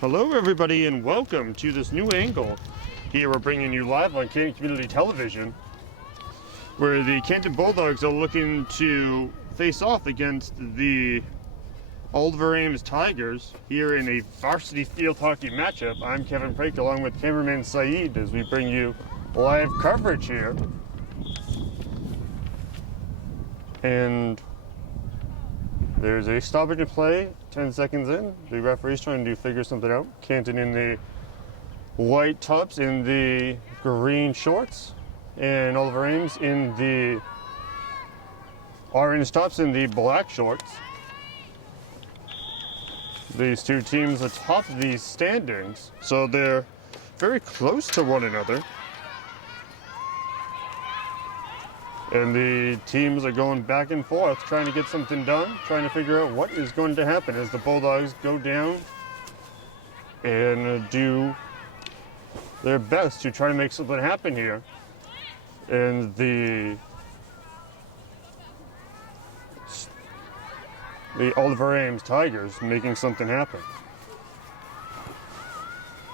Hello everybody and welcome to this new angle. Here we're bringing you live on Canton Community Television, where the Canton Bulldogs are looking to face off against the Oliver Ames Tigers here in a varsity field hockey matchup. I'm Kevin Prake along with cameraman Saeed as we bring you live coverage here. And there's a stoppage in play, 10 seconds in. The referee's trying to figure something out. Canton in the white tops, in the green shorts, and Oliver Ames in the orange tops and the black shorts. These two teams atop these standings, so they're very close to one another. And the teams are going back and forth, trying to get something done, trying to figure out what is going to happen as the Bulldogs go down and do their best to try to make something happen here. And the Oliver Ames Tigers making something happen.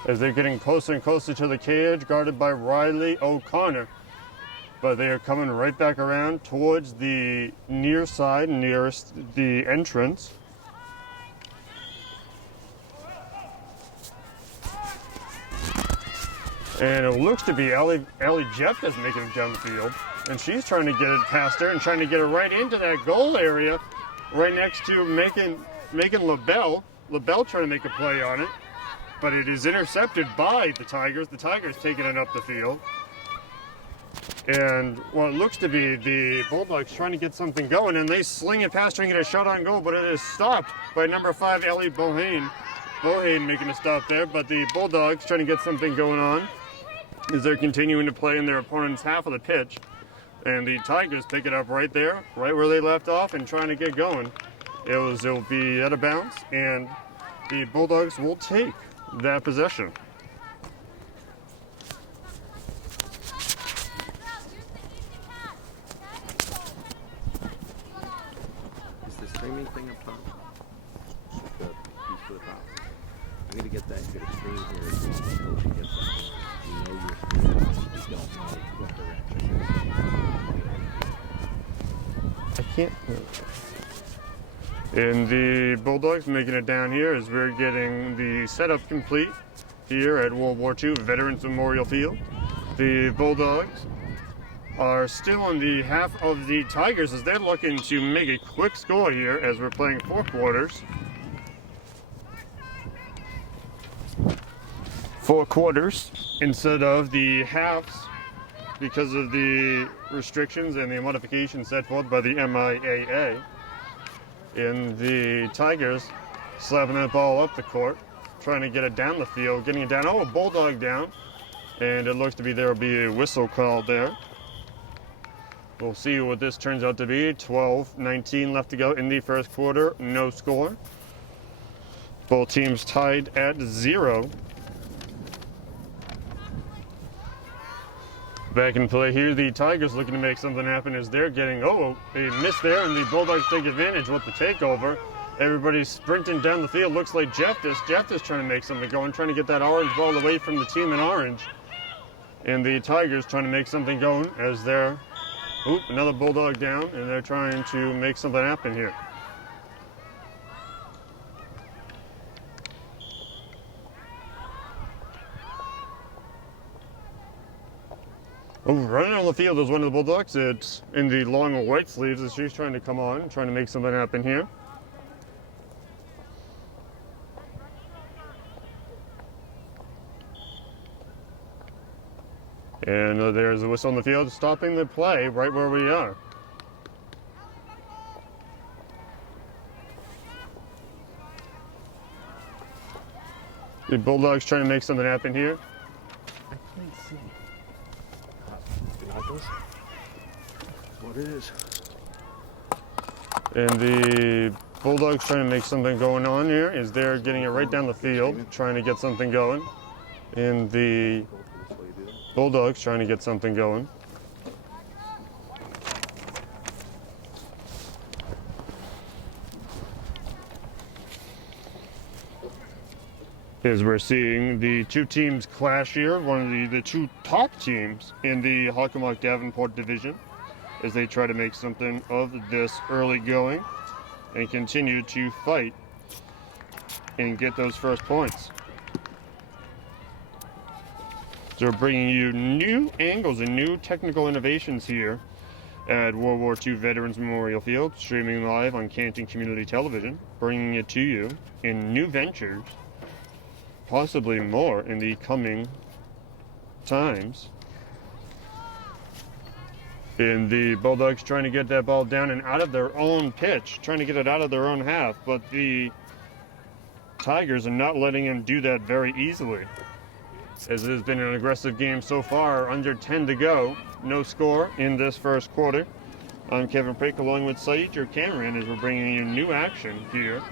As they're getting closer and closer to the cage, guarded by Riley O'Connor. But they are coming right back around towards the near side, nearest the entrance. And it looks to be Allie Jeff that's making it down the field. And she's trying to get it past her and trying to get it right into that goal area, right next to Megan LaBelle. LaBelle trying to make a play on it, but it is intercepted by the Tigers. The Tigers taking it up the field. And what looks to be the Bulldogs trying to get something going, and they sling it past, trying to get a shot on goal, but it is stopped by number 5, Ellie Bohane. Bohane making a stop there, but the Bulldogs trying to get something going on as they're continuing to play in their opponent's half of the pitch. And the Tigers pick it up right there, right where they left off, and trying to get going. It'll be out of bounds, and the Bulldogs will take that possession. Streaming thing up top. The piece to the top. I need to get that. Get a screen here until she gets that. You know your screen. You don't know what direction. I can't. And the Bulldogs making it down here as we're getting the setup complete here at World War II Veterans Memorial Field. The Bulldogs are still on the half of the Tigers as they're looking to make a quick score here as we're playing 4 quarters. 4 quarters instead of the halves because of the restrictions and the modifications set forth by the MIAA. And the Tigers slapping that ball up the court, trying to get it down the field, getting it down. Oh, a Bulldog down. And it looks to be there will be a whistle called there. We'll see what this turns out to be. 12-19 left to go in the first quarter. No score. Both teams tied at 0. Back in play here, the Tigers looking to make something happen as they're getting, a miss there, and the Bulldogs take advantage with the takeover. Everybody's sprinting down the field. Looks like Jeff is trying to make something going, trying to get that orange ball away from the team in orange. And the Tigers trying to make something going as they're another Bulldog down, and they're trying to make something happen here. Running on the field is one of the Bulldogs. It's in the long white sleeves as she's trying to come on, trying to make something happen here. And there's a whistle on the field, stopping the play right where we are. The Bulldogs trying to make something happen here. I can't see. Binoculars? What it is. And the Bulldogs trying to make something going on here is they're getting it right down the field, trying to get something going. And the Bulldogs trying to get something going. As we're seeing the two teams clash here, one of the two top teams in the Hockomock Davenport division, as they try to make something of this early going and continue to fight and get those first points. So we're bringing you new angles and new technical innovations here at World War II Veterans Memorial Field, streaming live on Canton Community Television, bringing it to you in new ventures, possibly more in the coming times. And the Bulldogs trying to get that ball down and out of their own pitch, trying to get it out of their own half, but the Tigers are not letting him do that very easily, as it has been an aggressive game so far. Under 10 to go, no score in this first quarter. I'm Kevin Prick along with Saeed, your cameraman, as we're bringing you new action here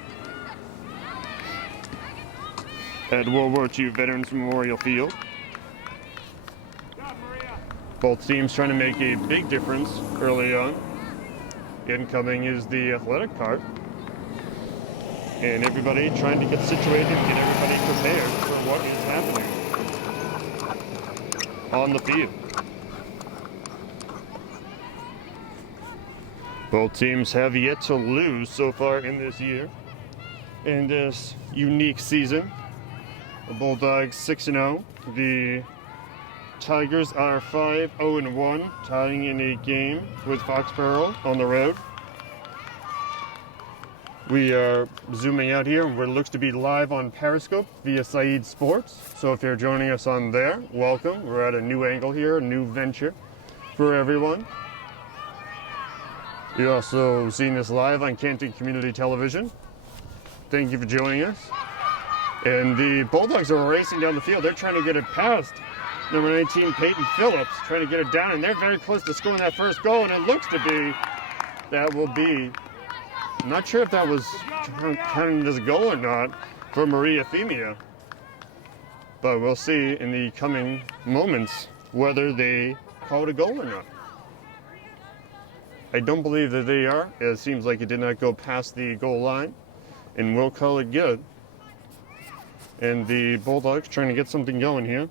at World War II Veterans Memorial Field. Both teams trying to make a big difference early on. Incoming is the athletic cart. And everybody trying to get situated, get everybody prepared for what is happening on the field. Both teams have yet to lose so far in this year, in this unique season. The Bulldogs 6-0. The Tigers are 5-0-1, tying in a game with Foxborough on the road. We are zooming out here, and it looks to be live on Periscope via Saeed Sports. So if you're joining us on there, welcome. We're at a new angle here, a new venture for everyone. You're also seeing this live on Canton Community Television. Thank you for joining us. And the Bulldogs are racing down the field. They're trying to get it past number 19, Peyton Phillips, trying to get it down, and they're very close to scoring that first goal, and it looks to be, that will be, I'm not sure if that was counted as a goal or not for Maria Femia, but we'll see in the coming moments whether they call it a goal or not. I don't believe that they are. It seems like it did not go past the goal line, and we'll call it good. And the Bulldogs trying to get something going here.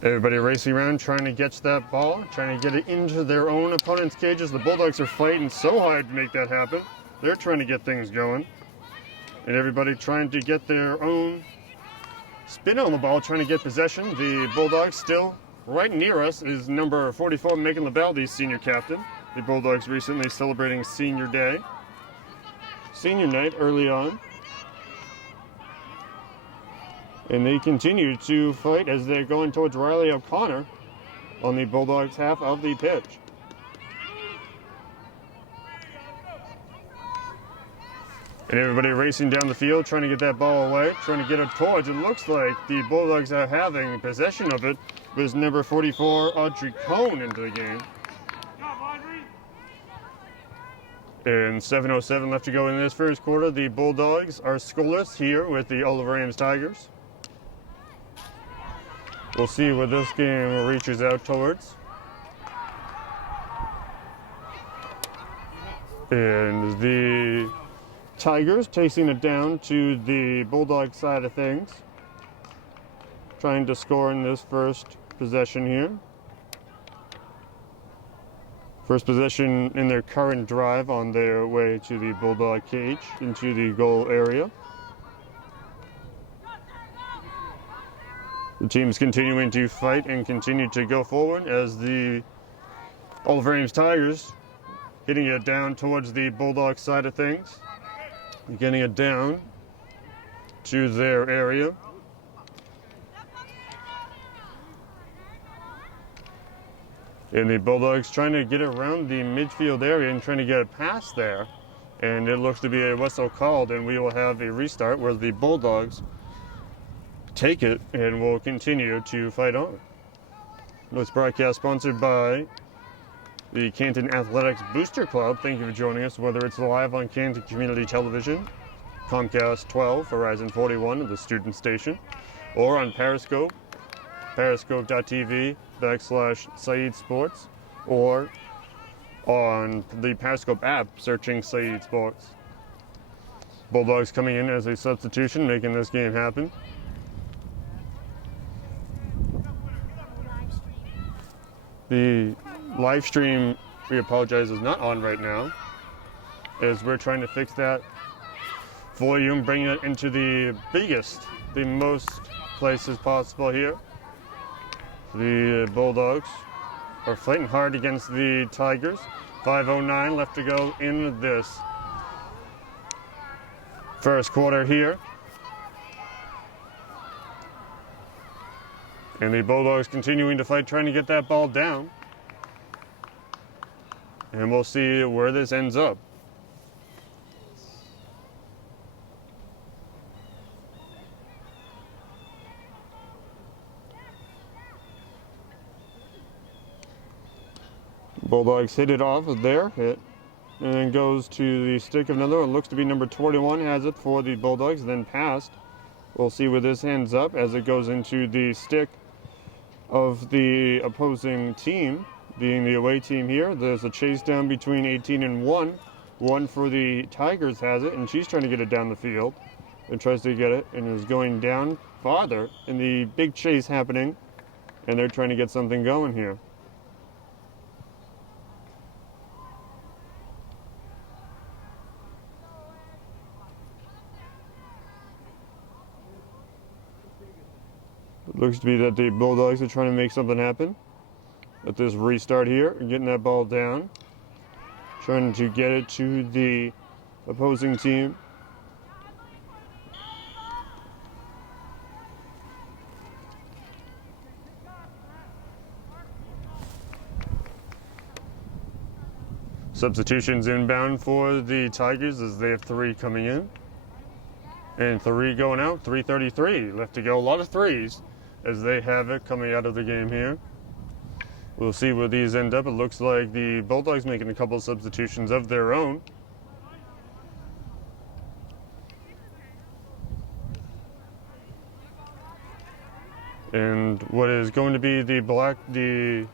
Everybody racing around trying to catch that ball, trying to get it into their own opponent's cages. The Bulldogs are fighting so hard to make that happen. They're trying to get things going. And everybody trying to get their own spin on the ball, trying to get possession. The Bulldogs still right near us is number 44, Megan LaBelle, the senior captain. The Bulldogs recently celebrating senior day. Senior night early on. And they continue to fight as they're going towards Riley O'Connor on the Bulldogs' half of the pitch. And everybody racing down the field, trying to get that ball away, trying to get it towards. It looks like the Bulldogs are having possession of it with number 44, Audrey Cohn, into the game. And 7:07 left to go in this first quarter. The Bulldogs are scoreless here with the Oliver Ames Tigers. We'll see what this game reaches out towards. And the Tigers chasing it down to the Bulldog side of things. Trying to score in this first possession here. First possession in their current drive on their way to the Bulldog cage into the goal area. The team's continuing to fight and continue to go forward as the Oliver Ames Tigers hitting it down towards the Bulldog side of things. Getting it down to their area. And the Bulldogs trying to get around the midfield area and trying to get it past there. And it looks to be a whistle called, and we will have a restart where the Bulldogs take it and will continue to fight on. This broadcast sponsored by the Canton Athletics Booster Club. Thank you for joining us, whether it's live on Canton Community Television, Comcast 12, Verizon 41 of the student station, or on Periscope periscope.tv/Saeed Sports or on the Periscope app searching Saeed Sports. Bulldogs coming in as a substitution, making this game happen. The live stream, we apologize, is not on right now, as we're trying to fix that volume, bringing it into the most places possible here. The Bulldogs are fighting hard against the Tigers. 5:09 left to go in this first quarter here. And the Bulldogs continuing to fight, trying to get that ball down. And we'll see where this ends up. Bulldogs hit it off of their hit. And then goes to the stick of another. It looks to be number 21 has it for the Bulldogs, then passed. We'll see where this ends up as it goes into the stick of the opposing team, being the away team here. There's a chase down between 18 and 1. 1 for the Tigers has it, and she's trying to get it down the field. And tries to get it, and is going down farther. And the big chase happening, and they're trying to get something going here. It looks to be that the Bulldogs are trying to make something happen at this restart here and getting that ball down. Trying to get it to the opposing team. Substitutions inbound for the Tigers as they have 3 coming in. And 3 going out, 3:33 left to go. A lot of threes as they have it coming out of the game here. We'll see where these end up. It looks like the Bulldogs making a couple of substitutions of their own. And what is going to be the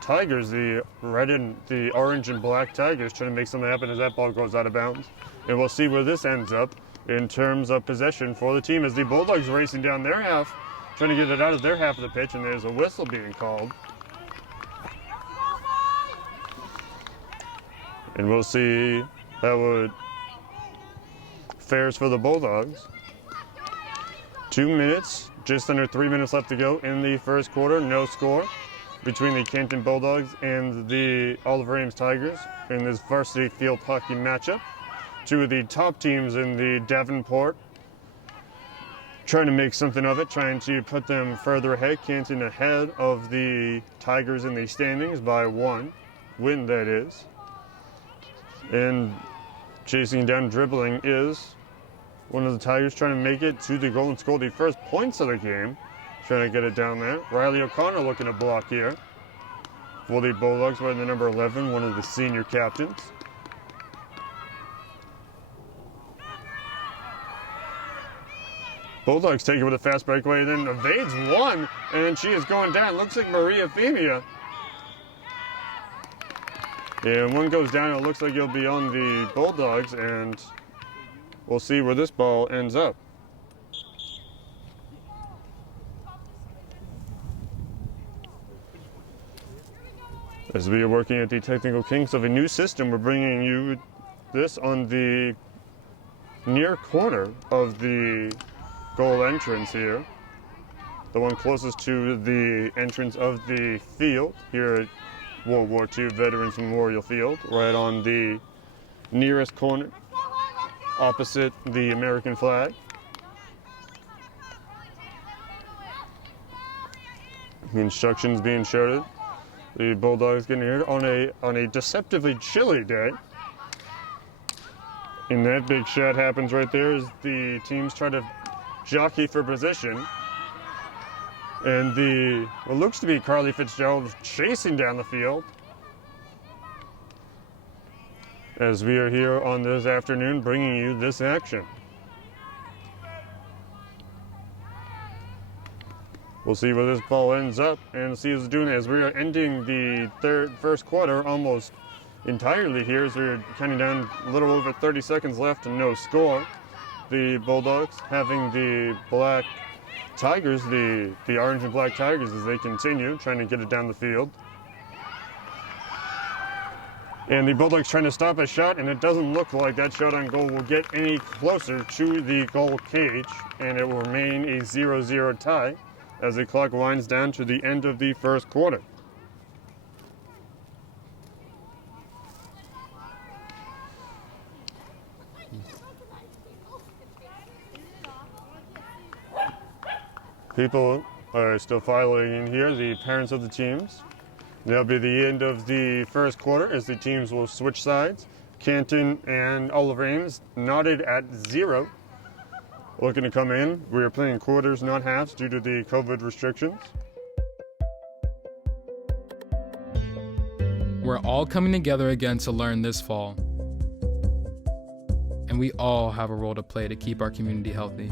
Tigers, the red and the orange and black Tigers, trying to make something happen as that ball goes out of bounds. And we'll see where this ends up in terms of possession for the team as the Bulldogs racing down their half, trying to get it out of their half of the pitch, and there's a whistle being called. And we'll see how it fares for the Bulldogs. 2 minutes, just under 3 minutes left to go in the first quarter. No score between the Canton Bulldogs and the Oliver Ames Tigers in this varsity field hockey matchup. 2 of the top teams in the Davenport trying to make something of it, trying to put them further ahead. Canton ahead of the Tigers in the standings by 1 win, that is. And chasing down, dribbling is one of the Tigers, trying to make it to the goal and score the first points of the game. Trying to get it down there. Riley O'Connor looking to block here for the Bulldogs by the number 11, one of the senior captains. Bulldogs take it with a fast breakaway, then evades one, and she is going down. Looks like Maria Femia. And one goes down, it looks like it'll be on the Bulldogs, and we'll see where this ball ends up. As we are working at the technical kinks of a new system, we're bringing you this on the near corner of the goal entrance here. The one closest to the entrance of the field here at World War II Veterans Memorial Field, right on the nearest corner opposite the American flag. The instructions being shouted. The Bulldogs getting here on a deceptively chilly day. And that big shot happens right there as the teams try to jockey for position. And what looks to be Carly Fitzgerald chasing down the field. As we are here on this afternoon bringing you this action. We'll see where this ball ends up and see who's doing it as we are ending the first quarter almost entirely here as we're counting down a little over 30 seconds left and no score. The Bulldogs having the black Tigers, the orange and black Tigers, as they continue trying to get it down the field. And the Bulldogs trying to stop a shot, and it doesn't look like that shot on goal will get any closer to the goal cage, and it will remain a 0-0 tie as the clock winds down to the end of the first quarter. People are still filing in here, the parents of the teams. That'll be the end of the first quarter as the teams will switch sides. Canton and Oliver Ames knotted at 0. Looking to come in. We are playing quarters, not halves, due to the COVID restrictions. We're all coming together again to learn this fall. And we all have a role to play to keep our community healthy.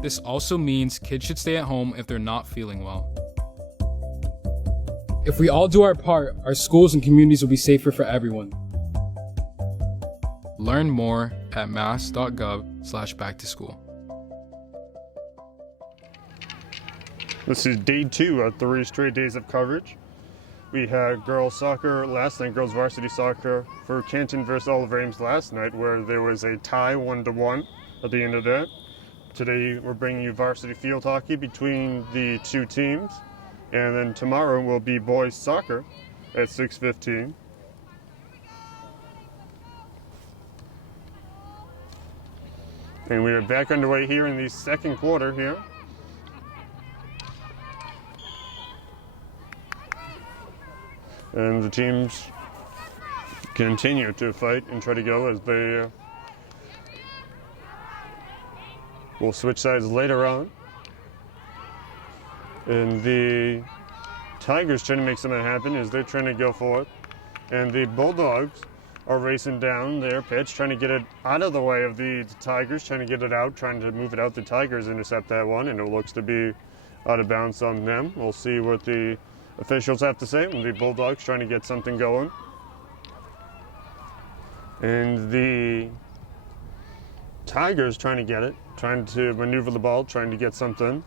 This also means kids should stay at home if they're not feeling well. If we all do our part, our schools and communities will be safer for everyone. Learn more at mass.gov/back-to-school. This is day 2 of 3 straight days of coverage. We had girls soccer last night, girls varsity soccer for Canton versus Oliver Ames last night, where there was a tie 1-1 at the end of that. Today we're bringing you varsity field hockey between the two teams. And then tomorrow will be boys soccer at 6:15. And we are back underway here in the second quarter here. And the teams continue to fight and try to go as they will switch sides later on. And the Tigers trying to make something happen as they're trying to go for it. And the Bulldogs are racing down their pitch, trying to get it out of the way of the Tigers, trying to get it out, trying to move it out. The Tigers intercept that one, and it looks to be out of bounds on them. We'll see what the officials have to say. And the Bulldogs trying to get something going. And the Tigers trying to get it, trying to maneuver the ball, trying to get something.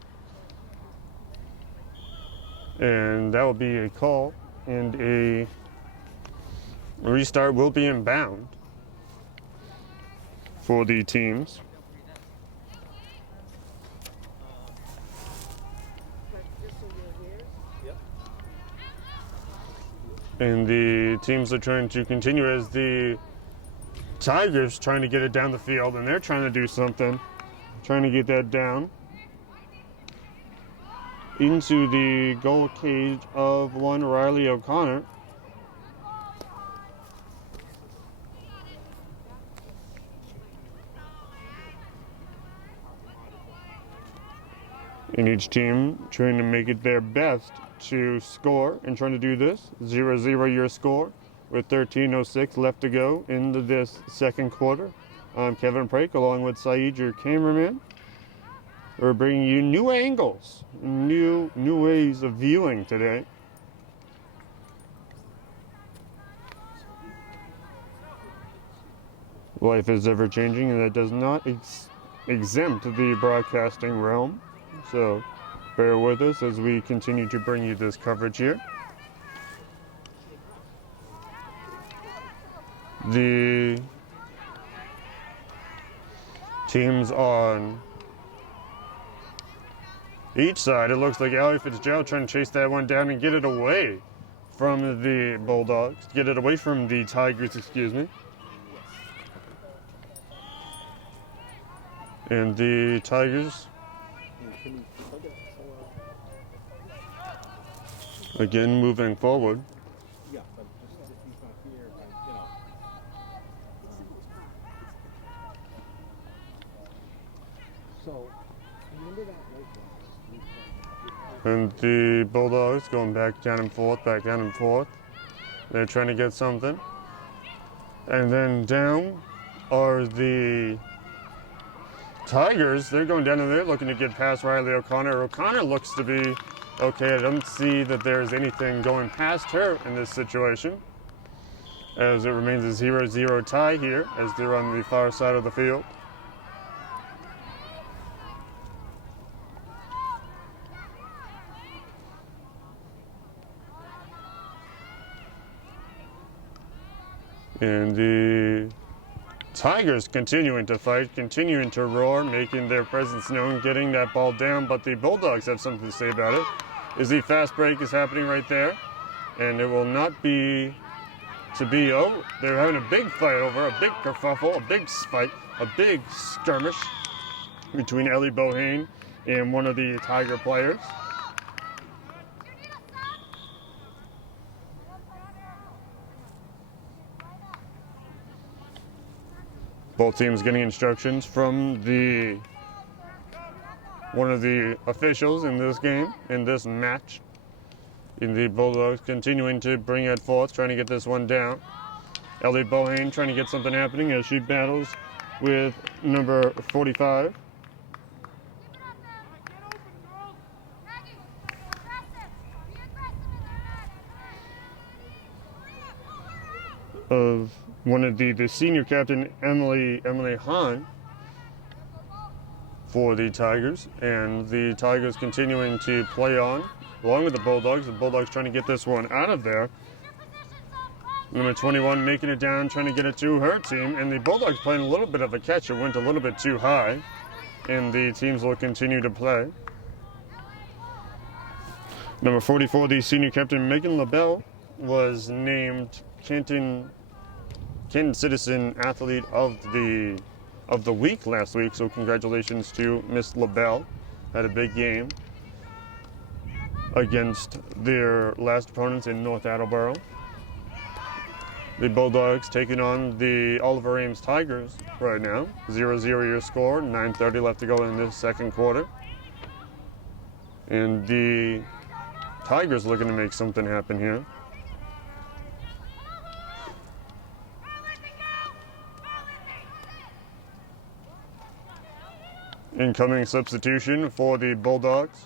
And that will be a call, and a restart will be inbound for the teams. And the teams are trying to continue as the Tigers trying to get it down the field, and they're trying to do something, trying to get that down into the goal cage of one Riley O'Connor. And each team trying to make it their best to score and trying to do this. 0-0 your score with 13:06 left to go into this second quarter. I'm Kevin Prake along with Saeed, your cameraman. We're bringing you new angles, new ways of viewing today. Life is ever changing, and that does not exempt the broadcasting realm. So bear with us as we continue to bring you this coverage here. The teams on each side, it looks like Allie Fitzgerald trying to chase that one down and get it away from the Bulldogs, get it away from the Tigers, excuse me. And the Tigers, again moving forward. And the Bulldogs going back down and forth, back down and forth. They're trying to get something. And then down are the Tigers, they're going down and they're looking to get past Riley O'Connor. O'Connor looks to be okay. I don't see that there's anything going past her in this situation, as it remains a 0-0 tie here as they're on the far side of the field. And the Tigers continuing to fight, continuing to roar, making their presence known, getting that ball down, but the Bulldogs have something to say about it. Is the fast break is happening right there, and it will not be to be, oh, they're having a big fight over, a big kerfuffle, a big fight, a big skirmish between Ellie Bohane and one of the Tiger players. Both teams getting instructions from one of the officials in this game, in this match. In the Bulldogs continuing to bring it forth, trying to get this one down. Ellie Bohane trying to get something happening as she battles with number 45. Of one of the senior captain, Emily Hahn, for the Tigers, and the Tigers continuing to play on along with the Bulldogs. The Bulldogs trying to get this one out of there. Number 21 making it down, trying to get it to her team, and the Bulldogs playing a little bit of a catch. It went a little bit too high, and the teams will continue to play. Number 44, the senior captain, Megan LaBelle, was named Canton Citizen Athlete of the Week last week, so congratulations to Miss LaBelle. Had a big game against their last opponents in North Attleboro. The Bulldogs taking on the Oliver Ames Tigers right now. 0-0 your score, 9:30 left to go in this second quarter. And the Tigers looking to make something happen here. Incoming substitution for the Bulldogs.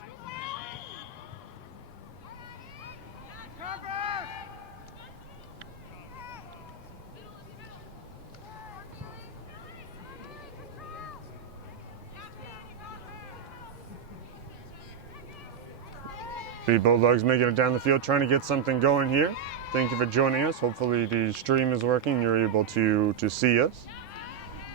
The Bulldogs making it down the field, trying to get something going here. Thank you for joining us. Hopefully the stream is working. You're able to see us.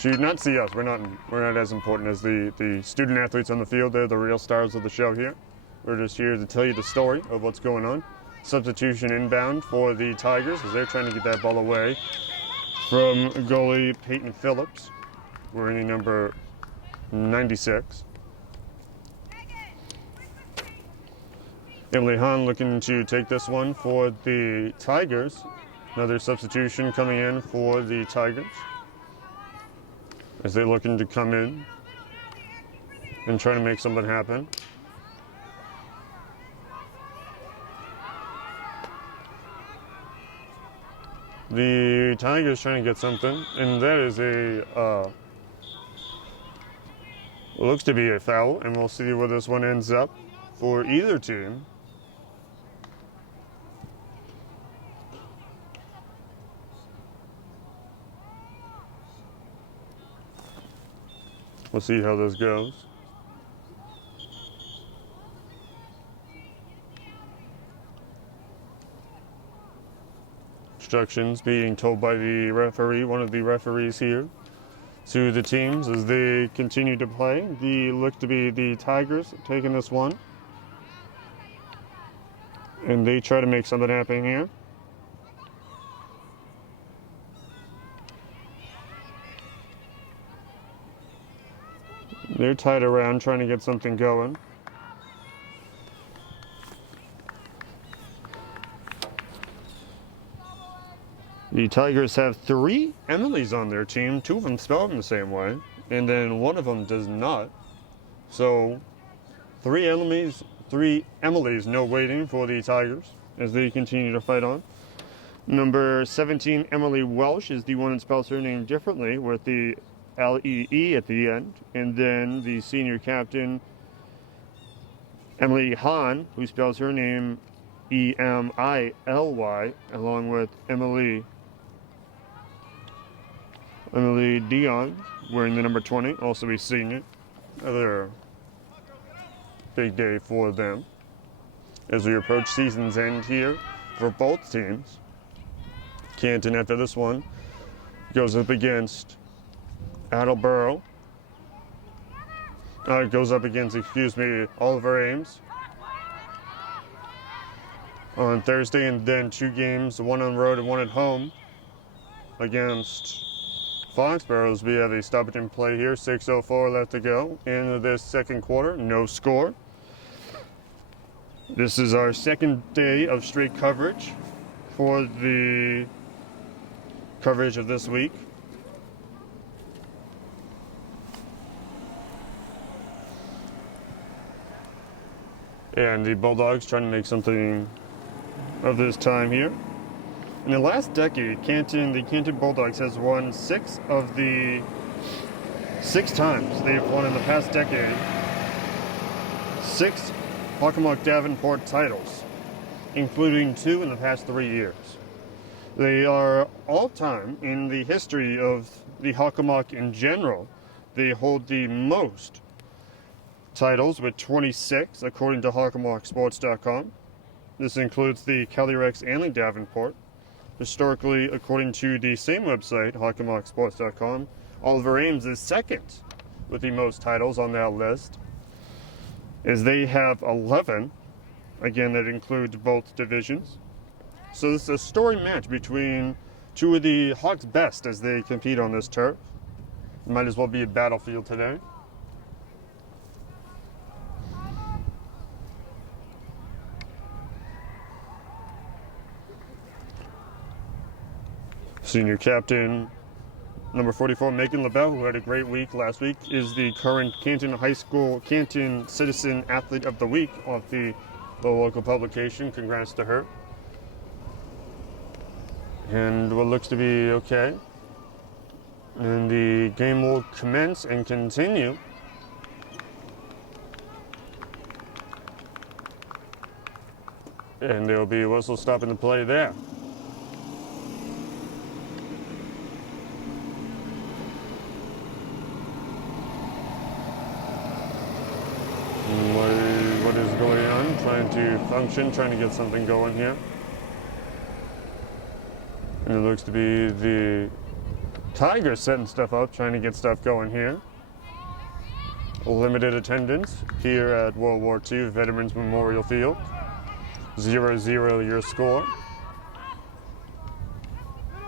To not see us, we're not as important as the student athletes on the field. They're the real stars of the show here. We're just here to tell you the story of what's going on. Substitution inbound for the Tigers as they're trying to get that ball away from goalie Peyton Phillips, wearing number 96. Emily Hahn looking to take this one for the Tigers. Another substitution coming in for the Tigers as they're looking to come in and try to make something happen. The Tigers trying to get something, and that is looks to be a foul, and we'll see where this one ends up for either team. We'll see how this goes. Instructions being told by the referee, one of the referees here, to the teams as they continue to play. Look to be the Tigers taking this one. And they try to make something happen here. They're tied around trying to get something going. The Tigers have 3 Emilys on their team, 2 of them spelled in the same way, and then one of them does not. So 3 Emilys, no waiting for the Tigers as they continue to fight on. Number 17, Emily Welsh, is the one that spells her name differently, with the Lee at the end, and then the senior captain, Emily Hahn, who spells her name Emily, along with Emily Dion, wearing the number 20, also a senior. Another big day for them as we approach season's end here for both teams. Canton, after this one, goes up against Attleboro. Goes up against, Oliver Ames on Thursday, and then 2 games, one on the road and one at home against Foxborough. We have a stoppage in play here, 6:04 left to go in this second quarter, no score. This is our second day of straight coverage for the coverage of this week. And the Bulldogs trying to make something of this time here. In the last decade, the Canton Bulldogs has won 6 of the 6 times they've won in the past decade. 6 Hockomock Davenport titles, including 2 in the past 3 years. They are all-time in the history of the Hockomock in general. They hold the most titles with 26, according to HockomockSports.com. This includes the Calyrex and the Davenport. Historically, according to the same website, HockomockSports.com, Oliver Ames is second with the most titles on that list, as they have 11. Again, that includes both divisions. So this is a storied match between 2 of the Hawks' best as they compete on this turf. It might as well be a battlefield today. Senior captain, number 44, Megan LaBelle, who had a great week last week, is the current Canton High School Canton Citizen Athlete of the Week off the local publication. Congrats to her. And what looks to be okay. And the game will commence and continue. And there will be a whistle stopping the play there. What is going on? Trying to function, trying to get something going here. And it looks to be the Tigers setting stuff up, trying to get stuff going here. Limited attendance here at World War II Veterans Memorial Field. 0-0 your score.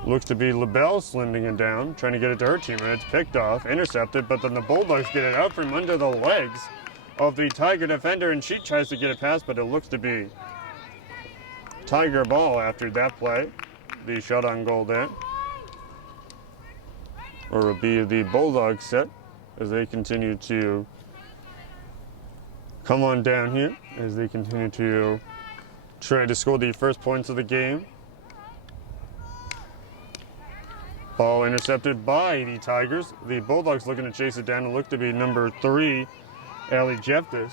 Looks to be LaBelle sliding it down, trying to get it to her team, and it's picked off, intercepted, but then the Bulldogs get it out from under the legs of the Tiger defender, and she tries to get it past, but it looks to be Tiger ball after that play. The shot on goal there. Or it'll be the Bulldogs set as they continue to come on down here, as they continue to try to score the first points of the game. Ball intercepted by the Tigers. The Bulldogs looking to chase it down. It looked to be number 3, Allie Jeftis,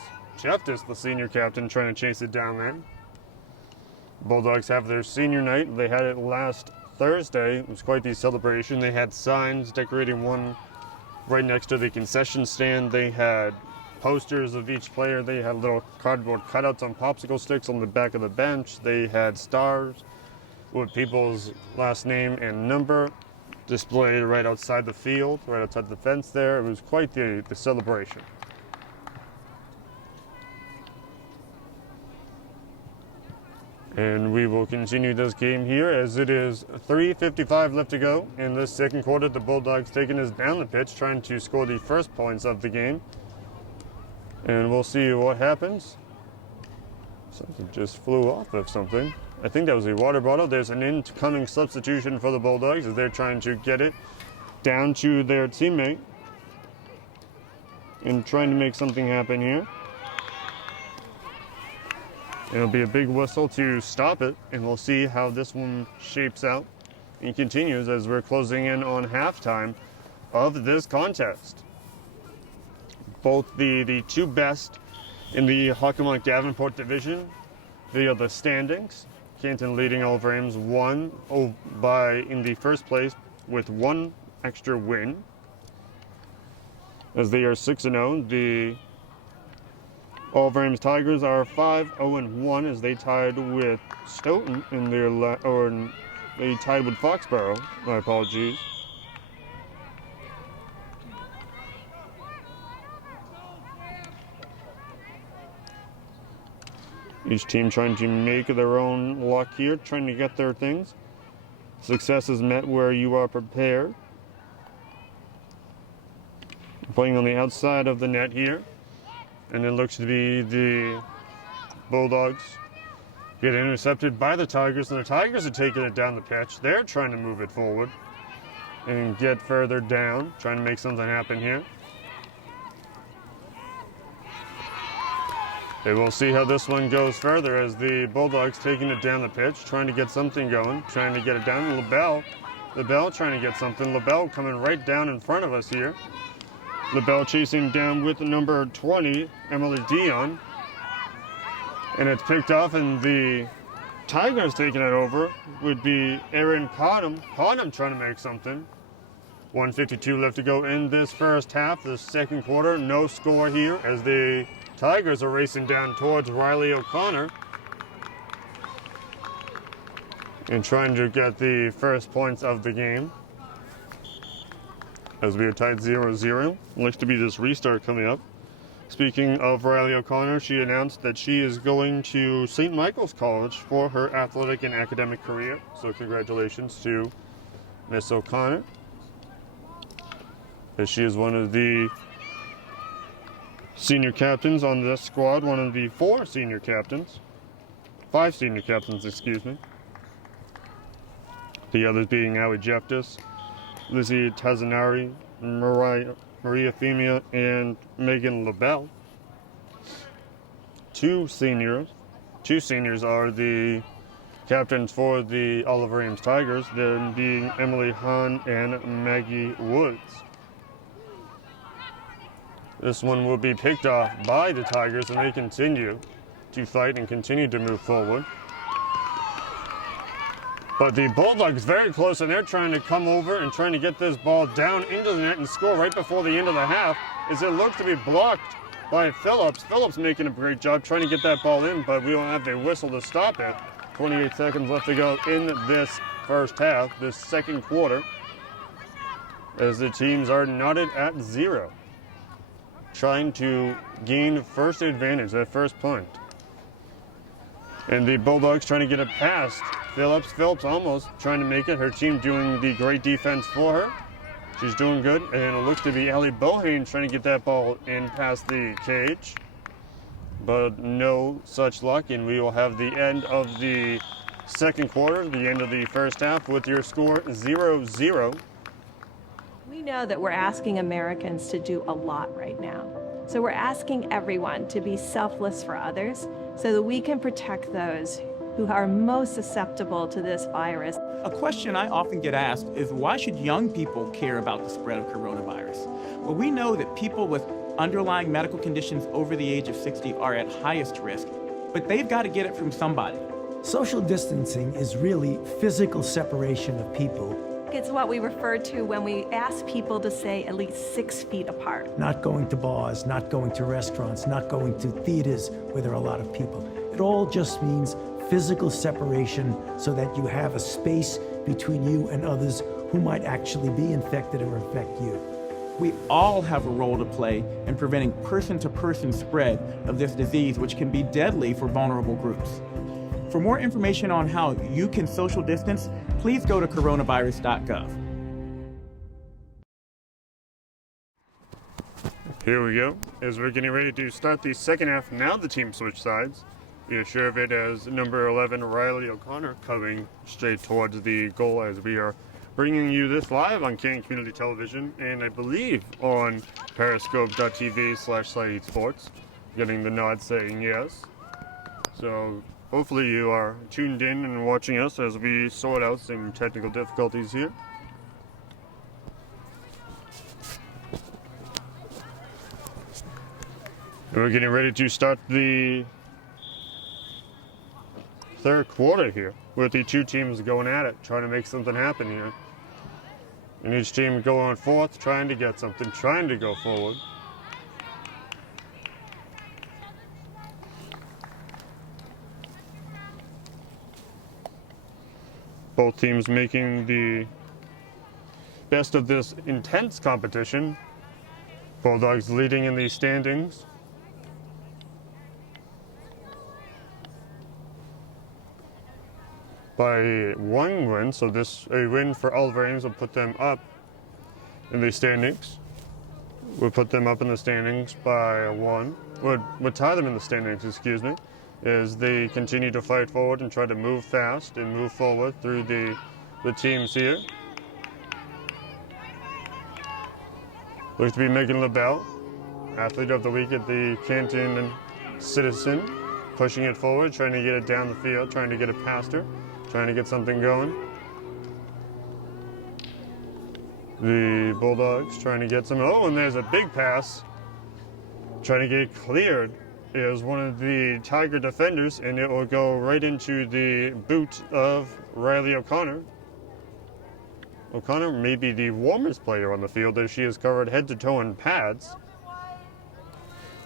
the senior captain, trying to chase it down there. Bulldogs have their senior night. They had it last Thursday. It was quite the celebration. They had signs decorating one right next to the concession stand. They had posters of each player. They had little cardboard cutouts on popsicle sticks on the back of the bench. They had stars with people's last name and number displayed right outside the field, right outside the fence there. It was quite the celebration. And we will continue this game here as it is 3:55 left to go in this second quarter. The Bulldogs taking us down the pitch, trying to score the first points of the game. And we'll see what happens. Something just flew off of something. I think that was a water bottle. There's an incoming substitution for the Bulldogs as they're trying to get it down to their teammate and trying to make something happen here. It'll be a big whistle to stop it, and we'll see how this one shapes out and continues as we're closing in on halftime of this contest. Both the two best in the Hockomock Davenport division via the standings. Canton leading Oliver Ames in the first place with one extra win, as they are 6-0. The Oliver Ames Tigers are 5-0-1 as they tied with Stoughton in their they tied with Foxborough. My apologies. Each team trying to make their own luck here, trying to get their things. Success is met where you are prepared. Playing on the outside of the net here. And it looks to be the Bulldogs get intercepted by the Tigers, and the Tigers are taking it down the pitch. They're trying to move it forward and get further down, trying to make something happen here. And we'll see how this one goes further as the Bulldogs taking it down the pitch, trying to get something going, trying to get it down. LaBelle trying to get something. LaBelle coming right down in front of us here. LaBelle chasing down with number 20, Emily Dion. And it's picked off, and the Tigers taking it over would be Erin Cottam. Cottam trying to make something. 1:52 left to go in this first half, the second quarter. No score here as the Tigers are racing down towards Riley O'Connor and trying to get the first points of the game as we are tied 0-0. Looks to be this restart coming up. Speaking of Riley O'Connor, she announced that she is going to St. Michael's College for her athletic and academic career. So congratulations to Miss O'Connor, as she is one of the senior captains on this squad, one of the 5 senior captains, excuse me. The others being Allie Jeftis, Lizzie Tazanari, Maria Femia, and Megan LaBelle. Two seniors are the captains for the Oliver Ames Tigers, them being Emily Hahn and Maggie Woods. This one will be picked off by the Tigers, and they continue to fight and continue to move forward. But the Bulldogs very close, and they're trying to come over and trying to get this ball down into the net and score right before the end of the half, as it looks to be blocked by Phillips. Phillips making a great job trying to get that ball in, but we don't have a whistle to stop it. 28 seconds left to go in this first half, this second quarter, as the teams are knotted at 0. Trying to gain first advantage, that first point. And the Bulldogs trying to get it past Phillips. Phillips almost trying to make it. Her team doing the great defense for her. She's doing good. And it looks to be Allie Bohane trying to get that ball in past the cage. But no such luck. And we will have the end of the second quarter, the end of the first half, with your score 0-0. We know that we're asking Americans to do a lot right now. So we're asking everyone to be selfless for others so that we can protect those who are most susceptible to this virus. A question I often get asked is, why should young people care about the spread of coronavirus? Well, we know that people with underlying medical conditions over the age of 60 are at highest risk, but they've got to get it from somebody. Social distancing is really physical separation of people. It's what we refer to when we ask people to stay at least 6 feet apart. Not going to bars, not going to restaurants, not going to theaters where there are a lot of people. It all just means physical separation so that you have a space between you and others who might actually be infected or infect you. We all have a role to play in preventing person-to-person spread of this disease, which can be deadly for vulnerable groups. For more information on how you can social distance, please go to coronavirus.gov. Here we go, as we're getting ready to start the second half. Now the team switch sides. Be assured of it as number 11, Riley O'Connor, coming straight towards the goal, as we are bringing you this live on Canton Community Television, and I believe on periscope.tv/Slight Sports. Getting the nod saying yes. So hopefully you are tuned in and watching us as we sort out some technical difficulties here. And we're getting ready to start the third quarter here with the two teams going at it, trying to make something happen here. And each team going forth, trying to get something, trying to go forward. Both teams making the best of this intense competition. Bulldogs leading in the standings. By one win, so a win for Oliver Ames will put them up in the standings. We'll put them up in the standings by one. Would tie them in the standings, excuse me, as they continue to fight forward and try to move fast and move forward through the teams here. Looks to be Megan LaBelle, Athlete of the Week at the Canton Citizen, pushing it forward, trying to get it down the field, trying to get it past her, trying to get something going. The Bulldogs trying to get some. Oh, and there's a big pass. Trying to get it cleared is one of the Tiger defenders, and it will go right into the boot of Riley O'Connor. O'Connor may be the warmest player on the field as she is covered head to toe in pads.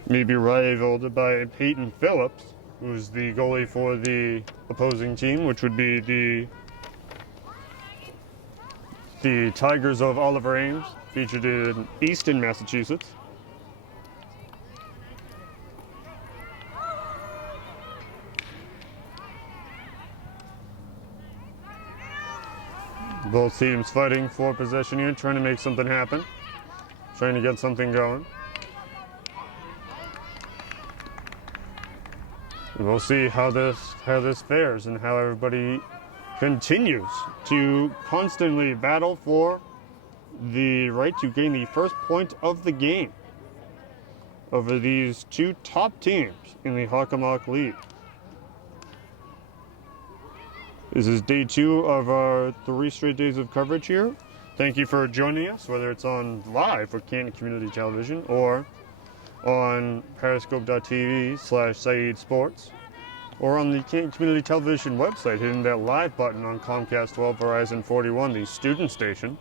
Maybe rivaled by Peyton Phillips, who's the goalie for the opposing team, which would be the Tigers of Oliver Ames, featured in Easton, Massachusetts. Both teams fighting for possession here, trying to make something happen, trying to get something going. And we'll see how this fares and how everybody continues to constantly battle for the right to gain the first point of the game over these two top teams in the Hockomock League. This is day 2 of our 3 straight days of coverage here. Thank you for joining us, whether it's on live with Canton Community Television or on periscope.tv/Saeed Sports, or on the Canton Community Television website, hitting that live button on Comcast 12, Verizon 41, the student station.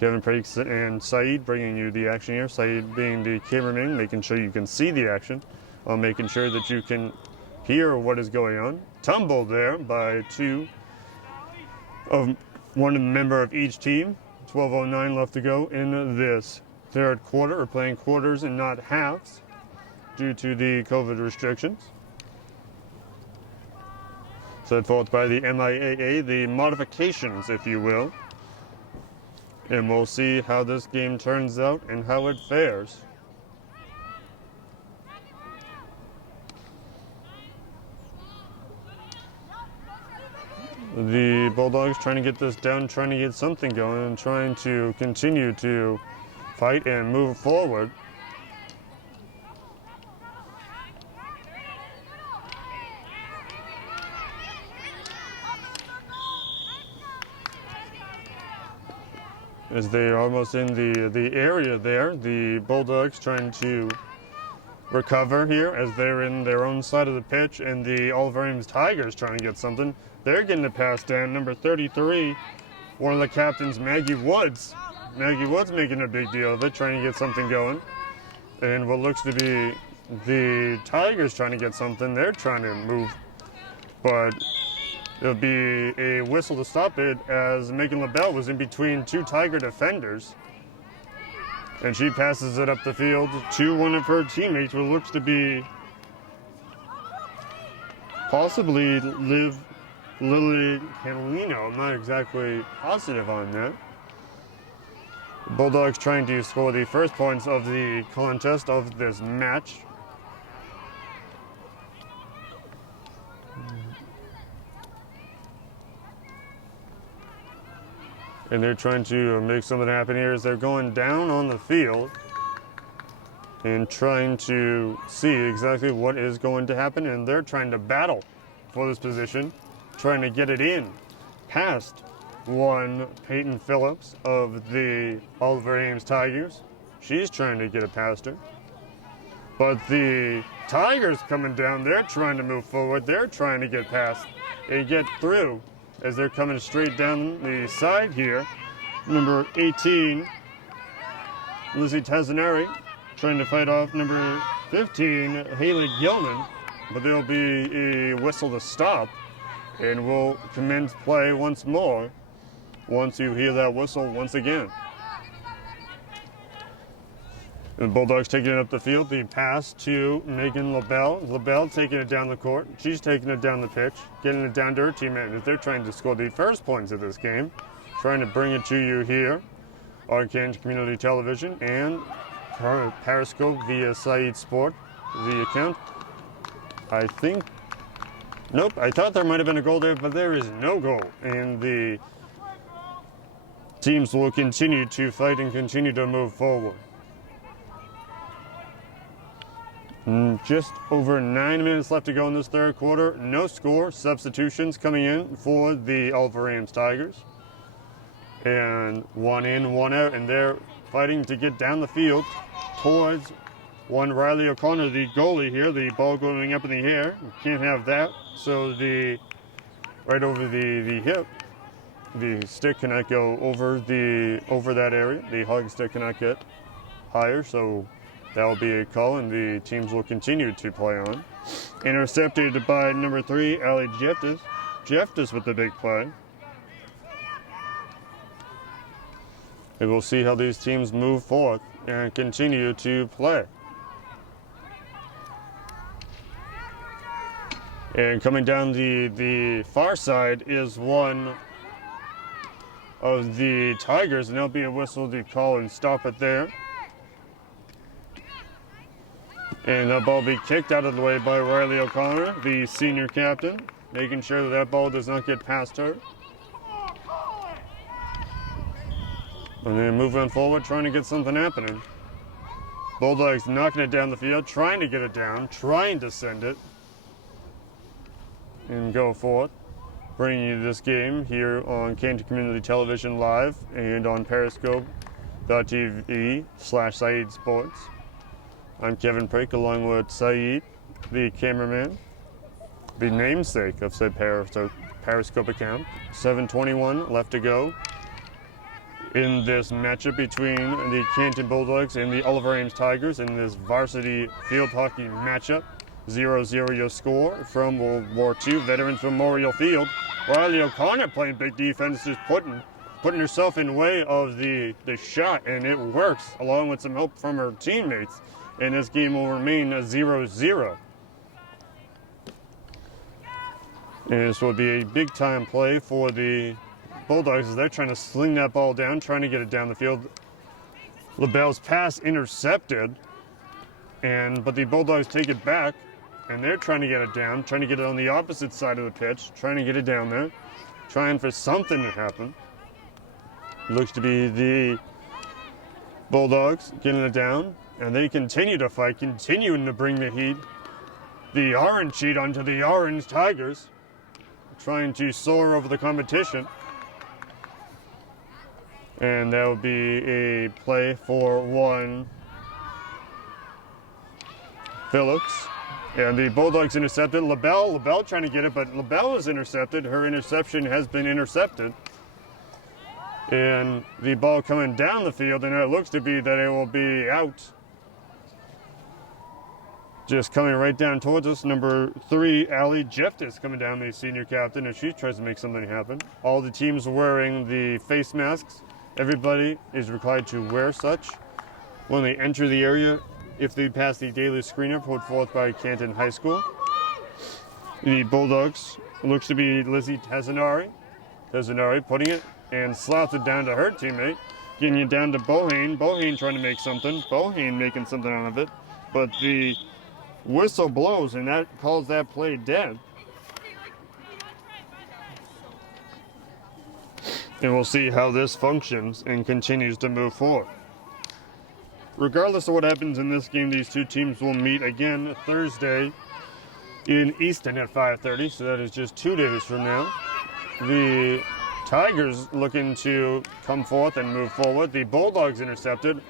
Kevin Prakes and Saeed bringing you the action here. Saeed being the cameraman, making sure you can see the action, while making sure that you can hear what is going on. Tumbled there by one member of each team. 12:09 left to go in this third quarter. We're playing quarters and not halves due to the COVID restrictions set forth by the MIAA, the modifications, if you will. And we'll see how this game turns out and how it fares. The Bulldogs trying to get this down, trying to get something going, and trying to continue to fight and move forward. As they are almost in the area there, the Bulldogs trying to recover here as they're in their own side of the pitch, and the Oliver Ames Tigers trying to get something. They're getting a pass down. Number 33, one of the captains, Maggie Woods. Maggie Woods making a big deal of it, trying to get something going. And what looks to be the Tigers trying to get something. They're trying to move, but it'll be a whistle to stop it as Megan LaBelle was in between two Tiger defenders. And she passes it up the field to one of her teammates, who looks to be possibly Lily Canalino. I'm not exactly positive on that. The Bulldogs trying to score the first points of the contest of this match. And they're trying to make something happen here as they're going down on the field and trying to see exactly what is going to happen. And they're trying to battle for this position, trying to get it in past one Peyton Phillips of the Oliver Ames Tigers. She's trying to get it past her. But the Tigers coming down, they're trying to move forward. They're trying to get past and get through as they're coming straight down the side here. Number 18, Lizzie Tazzanari, trying to fight off number 15, Haley Gilman. But there'll be a whistle to stop, and we'll commence play once more once you hear that whistle once again. The Bulldogs taking it up the field. The pass to Megan LaBelle. LaBelle taking it down the court. She's taking it down the pitch, getting it down to her teammate as they're trying to score the first points of this game. Trying to bring it to you here on Canton Community Television and Periscope via C.C.T.V Sport, the account. I think, nope, I thought there might have been a goal there, but there is no goal. And the teams will continue to fight and continue to move forward. Just over 9 minutes left to go in this third quarter. No score. Substitutions coming in for the Oliver Ames Tigers. And one in, one out, and they're fighting to get down the field towards one Riley O'Connor, the goalie here. The ball going up in the air. Can't have that. So right over the hip. The stick cannot go over that area. The hug stick cannot get higher. So that will be a call, and the teams will continue to play on. Intercepted by number 3, Ali Jeftis. Jeftis with the big play. And we'll see how these teams move forth and continue to play. And coming down the far side is one of the Tigers, and there'll be a whistle to call and stop it there. And that ball will be kicked out of the way by Riley O'Connor, the senior captain, making sure that that ball does not get past her. And then moving forward, trying to get something happening. Bulldogs knocking it down the field, trying to get it down, trying to send it. And go forth. Bringing you this game here on Canton Community Television Live and on Periscope.tv/C.C.T.V Sports. I'm Kevin Prick along with Saeed, the cameraman, the namesake of said Periscope account. 7:21 left to go in this matchup between the Canton Bulldogs and the Oliver Ames Tigers in this varsity field hockey matchup. 0-0 your score from World War II Veterans Memorial Field. Riley O'Connor playing big defense, just putting herself in the way of the shot, and it works along with some help from her teammates. And this game will remain a 0-0. And this will be a big time play for the Bulldogs as they're trying to sling that ball down, trying to get it down the field. LaBelle's pass intercepted, but the Bulldogs take it back, and they're trying to get it down, trying to get it on the opposite side of the pitch, trying to get it down there, trying for something to happen. Looks to be the Bulldogs getting it down. And they continue to fight, continuing to bring the heat, the orange heat onto the Orange Tigers, trying to soar over the competition. And that will be a play for one Phillips. And the Bulldogs intercepted. LaBelle trying to get it, but LaBelle is intercepted. Her interception has been intercepted. And the ball coming down the field, and it looks to be that it will be out. Just coming right down towards us, number 3, Ali Jeftis coming down, the senior captain, and she tries to make something happen. All the teams are wearing the face masks. Everybody is required to wear such when they enter the area if they pass the daily screener put forth by Canton High School. The Bulldogs looks to be Lizzie Tazzanari. Tazzanari putting it and slaps it down to her teammate, getting it down to Bohane. Bohane trying to make something. Bohane making something out of it, but the whistle blows, and that calls that play dead. And we'll see how this functions and continues to move forward. Regardless of what happens in this game, these two teams will meet again Thursday in Easton at 5:30, so that is just 2 days from now. The Tigers looking to come forth and move forward. The Bulldogs intercepted.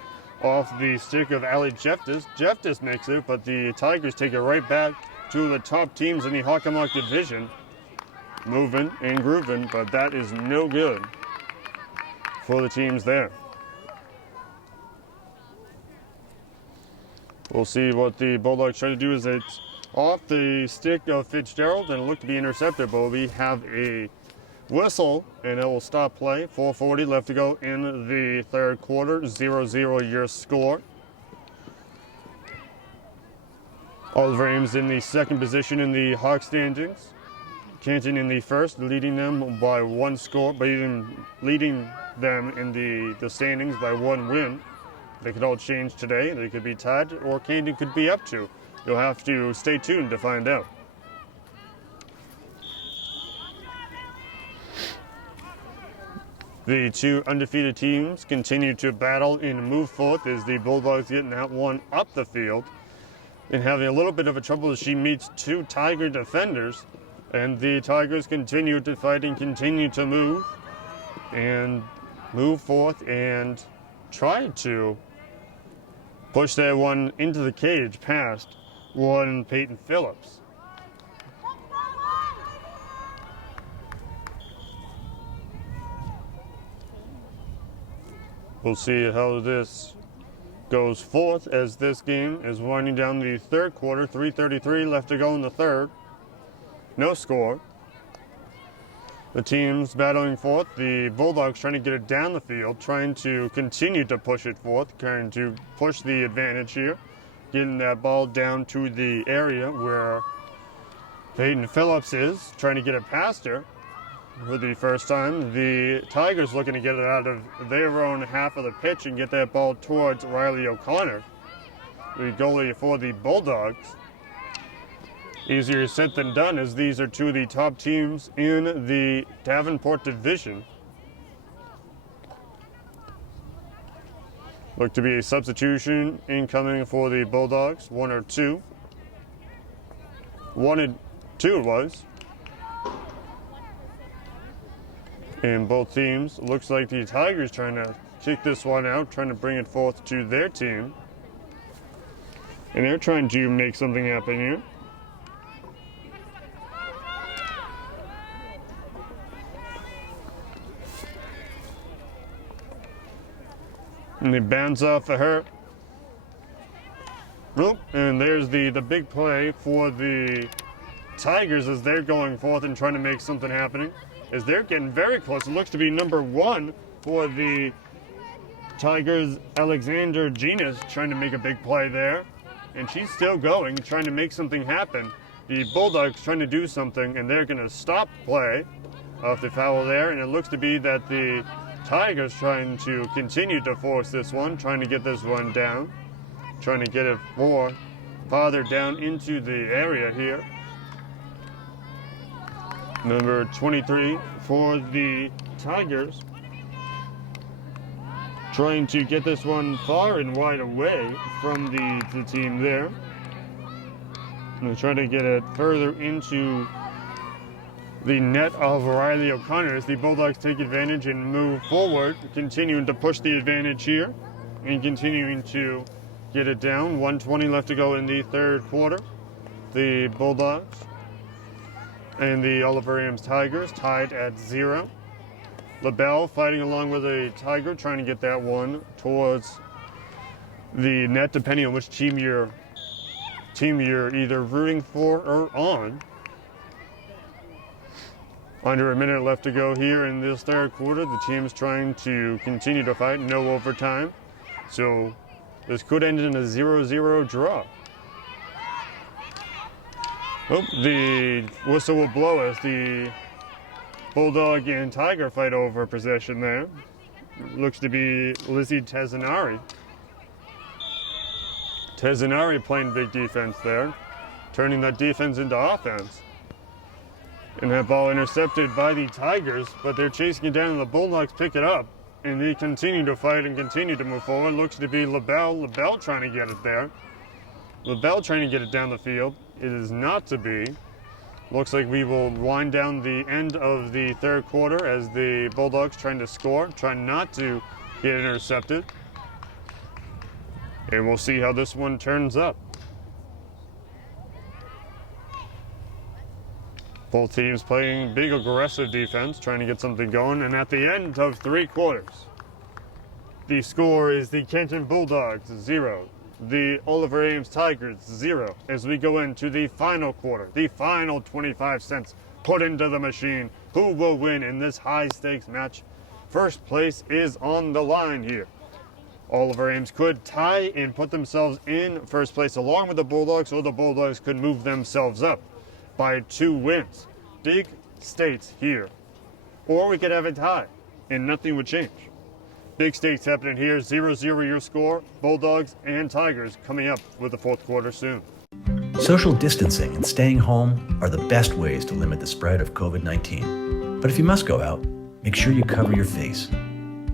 off the stick of Ali Jeftis. Jeftis makes it, but the Tigers take it right back to the top teams in the Hockomock division. Moving and grooving, but that is no good for the teams there. We'll see what the Bulldogs try to do. Is it's off the stick of Fitzgerald and it looked to be intercepted, but we have a whistle and it will stop play. 4:40 left to go in the third quarter. 0-0 your score. Oliver Ames in the second position in the Hawk standings. Canton in the first, leading them by one score, but even leading them in the standings by one win. They could all change today. They could be tied, or Canton could be up to. You'll have to stay tuned to find out. The two undefeated teams continue to battle and move forth as the Bulldogs getting that one up the field and having a little bit of a trouble as she meets two Tiger defenders. And the Tigers continue to fight and continue to move forth and try to push that one into the cage past one Peyton Phillips. We'll see how this goes forth as this game is winding down the third quarter. 3:33 left to go in the third. No score. The teams battling forth. The Bulldogs trying to get it down the field, trying to continue to push it forth, trying to push the advantage here, getting that ball down to the area where Peyton Phillips is, trying to get it past her for the first time. The Tigers looking to get it out of their own half of the pitch and get that ball towards Riley O'Connor, the goalie for the Bulldogs. Easier said than done, as these are two of the top teams in the Davenport division. Look to be a substitution incoming for the Bulldogs. 1 or 2. 1 and 2 it was. And both teams, looks like the Tigers trying to kick this one out, trying to bring it forth to their team. And they're trying to make something happen here. And they bounce off of her. Nope. And there's the big play for the Tigers as they're going forth and trying to make something happening. As they're getting very close. It looks to be number 1 for the Tigers, Alexander Genus, trying to make a big play there. And she's still going, trying to make something happen. The Bulldogs trying to do something, and they're going to stop play off the foul there. And it looks to be that the Tigers trying to continue to force this one, trying to get this one down, trying to get it farther down into the area here. Number 23 for the Tigers, trying to get this one far and wide away from the team there. And they're trying to get it further into the net of Riley O'Connor as the Bulldogs take advantage and move forward, continuing to push the advantage here and continuing to get it down. 1:20 left to go in the third quarter. The Bulldogs and the Oliver Ames Tigers tied at 0. LaBelle fighting along with a Tiger, trying to get that one towards the net, depending on which team you're either rooting for or on. Under a minute left to go here in this third quarter. The team's trying to continue to fight, no overtime. So this could end in a 0-0 draw. Oh, the whistle will blow as the Bulldog and Tiger fight over possession there. Looks to be Lizzie Tezanari. Tezanari playing big defense there, turning that defense into offense. And that ball intercepted by the Tigers, but they're chasing it down and the Bulldogs pick it up. And they continue to fight and continue to move forward. Looks to be LaBelle trying to get it there. LaBelle trying to get it down the field. It is not to be. Looks like we will wind down the end of the third quarter as the Bulldogs trying to score, trying not to get intercepted. And we'll see how this one turns up. Both teams playing big aggressive defense, trying to get something going. And at the end of 3 quarters, the score is the Canton Bulldogs 0, the Oliver Ames Tigers 0. As we go into the final quarter, the final 25 cents put into the machine. Who will win in this high stakes match? First place is on the line here. Oliver Ames could tie and put themselves in first place along with the Bulldogs, or the Bulldogs could move themselves up by 2 wins. Big stakes here. Or we could have a tie and nothing would change. Big stakes happening here. 0-0 your score. Bulldogs and Tigers coming up with the 4th quarter soon. Social distancing and staying home are the best ways to limit the spread of COVID-19. But if you must go out, make sure you cover your face.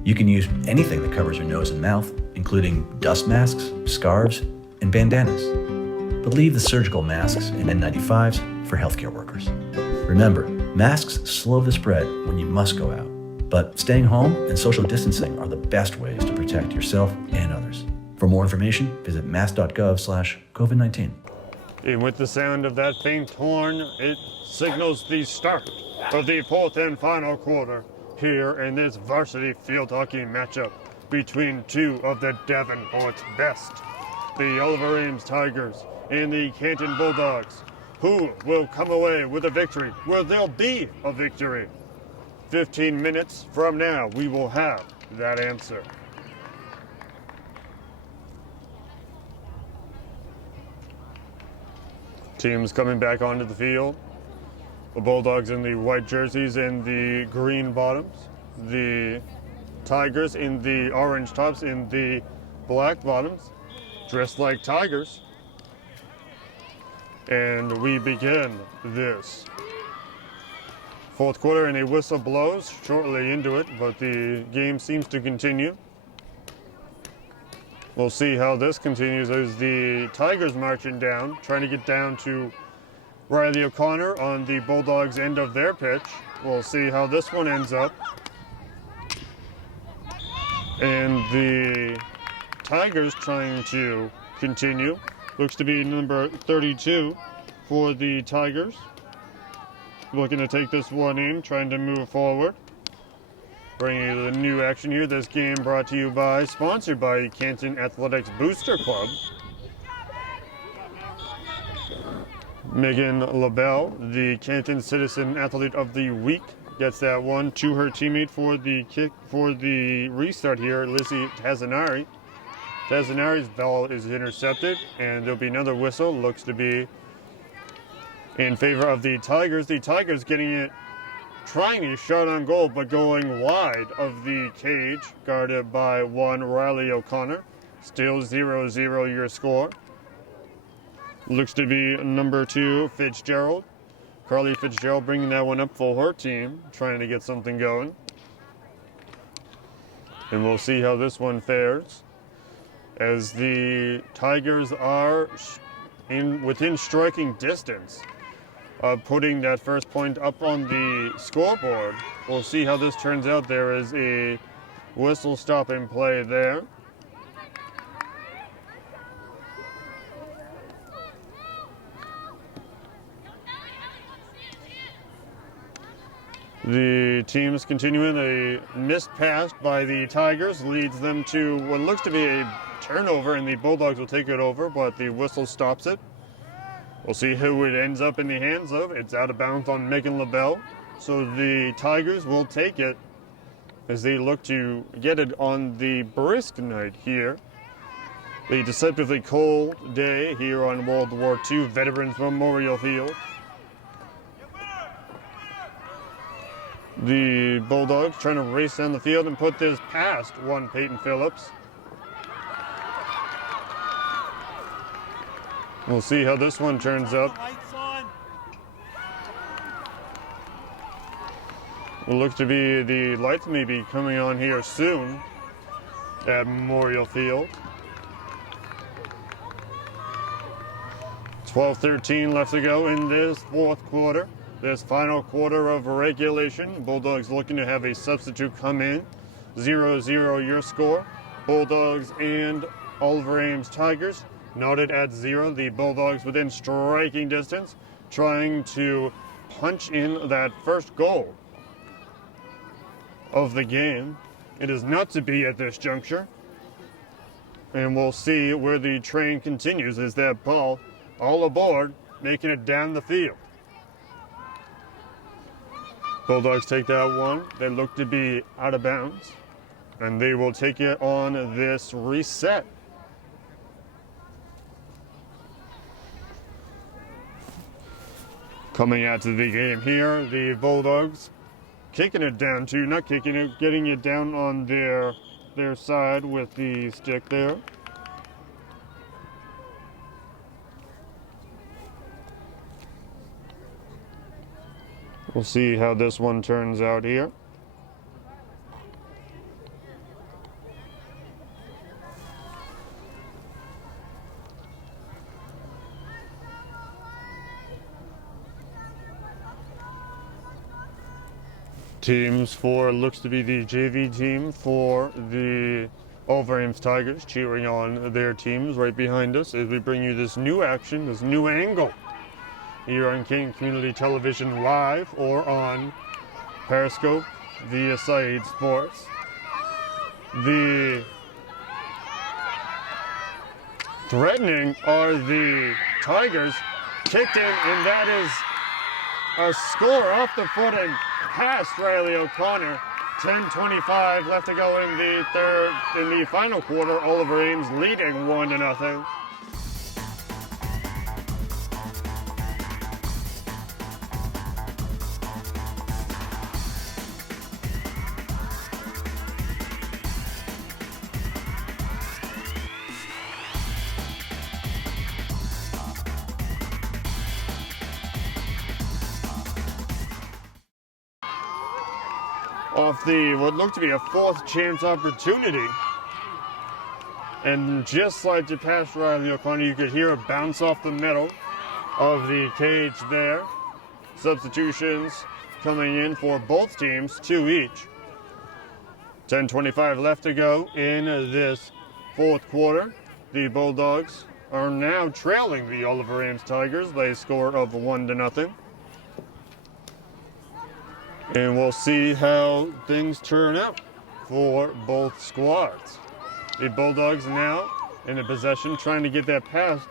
You can use anything that covers your nose and mouth, including dust masks, scarves, and bandanas. But leave the surgical masks and N95s for healthcare workers. Remember, masks slow the spread when you must go out. But staying home and social distancing are the best ways to protect yourself and others. For more information, visit mass.gov/COVID-19. And with the sound of that faint horn, it signals the start of the 4th and final quarter here in this varsity field hockey matchup between 2 of the Davenport's best, the Oliver Ames Tigers and the Canton Bulldogs. Who will come away with a victory? Will there be a victory? 15 minutes from now, we will have that answer. Teams coming back onto the field. The Bulldogs in the white jerseys and the green bottoms. The Tigers in the orange tops and the black bottoms, dressed like tigers. And we begin this 4th quarter, and a whistle blows shortly into it, but the game seems to continue. We'll see how this continues as the Tigers marching down, trying to get down to Riley O'Connor on the Bulldogs' end of their pitch. We'll see how this one ends up. And the Tigers trying to continue. Looks to be number 32 for the Tigers. Looking to take this one in, trying to move forward. Bringing you the new action here. This game brought to you by, sponsored by Canton Athletics Booster Club. Megan LaBelle, the Canton Citizen Athlete of the Week, gets that one to her teammate for the kick for the restart here, Lizzie Tazzanari. Tazzanari's ball is intercepted, and there'll be another whistle. Looks to be in favor of the Tigers. The Tigers getting it, trying a shot on goal, but going wide of the cage, guarded by one Riley O'Connor. Still 0-0 your score. Looks to be number 2, Fitzgerald. Carly Fitzgerald bringing that one up for her team, trying to get something going. And we'll see how this one fares, as the Tigers are within striking distance of putting that first point up on the scoreboard. We'll see how this turns out. There is a whistle stop in play there. The teams continuing. A missed pass by the Tigers leads them to what looks to be a turnover, and the Bulldogs will take it over, but the whistle stops it. We'll see who it ends up in the hands of. It's out of bounds on Megan LaBelle. So the Tigers will take it as they look to get it on the brisk night here. The deceptively cold day here on World War II Veterans Memorial Field. The Bulldogs trying to race down the field and put this past one Peyton Phillips. We'll see how this one turns up. Will look to be the lights may be coming on here soon at Memorial Field. 12:13 left to go in this 4th quarter. This final quarter of regulation. Bulldogs looking to have a substitute come in. 0-0 your score. Bulldogs and Oliver Ames Tigers knotted at 0. The Bulldogs within striking distance, trying to punch in that first goal of the game. It is not to be at this juncture. And we'll see where the train continues as that ball all aboard, making it down the field. Bulldogs take that one. They look to be out of bounds. And they will take it on this reset. Coming out to the game here, the Bulldogs kicking it down to, not kicking it, getting it down on their side with the stick there. We'll see how this one turns out here. Teams for looks to be the JV team for the Oliver Ames Tigers, cheering on their teams right behind us as we bring you this new action, this new angle here on Canton Community Television live or on Periscope via C.C.T.V Sports. The threatening are the Tigers, kicked in, and that is a score off the foot and past Riley O'Connor. 10:25 left to go in the final quarter. Oliver Ames leading 1-0. Off the what looked to be a fourth chance opportunity. And just like to pass Riley O'Connor, you could hear a bounce off the middle of the cage there. Substitutions coming in for both teams, 2 each. 10:25 left to go in this fourth quarter. The Bulldogs are now trailing the Oliver Ames Tigers by a score of 1-0. And we'll see how things turn out for both squads. The Bulldogs now in the possession, trying to get that past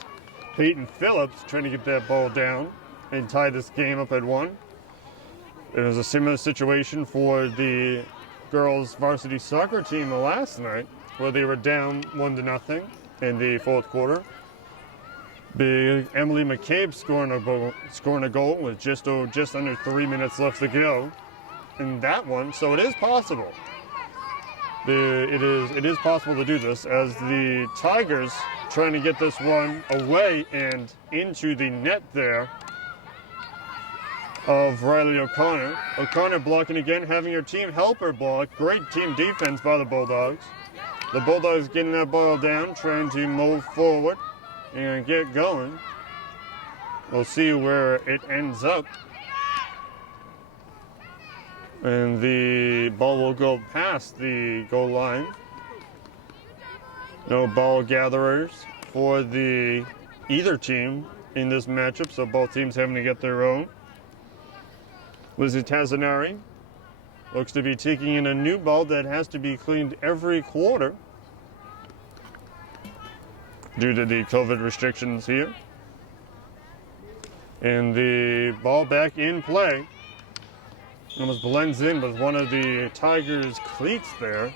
Peyton Phillips, trying to get that ball down and tie this game up at 1. It was a similar situation for the girls' varsity soccer team last night, where they were down 1-0 in the fourth quarter. Big Emily McCabe scoring a goal with just under 3 minutes left to go in that one, so it is possible. It is possible to do this as the Tigers trying to get this one away and into the net there of Riley O'Connor. O'Connor blocking again, having her team help her block. Great team defense by the Bulldogs. The Bulldogs getting that ball down, trying to move forward and get going. We'll see where it ends up. And the ball will go past the goal line. No ball gatherers for either team in this matchup, so both teams having to get their own. Lizzie Tazanari looks to be taking in a new ball that has to be cleaned every quarter due to the COVID restrictions here. And the ball back in play. Almost blends in with one of the Tigers' cleats there.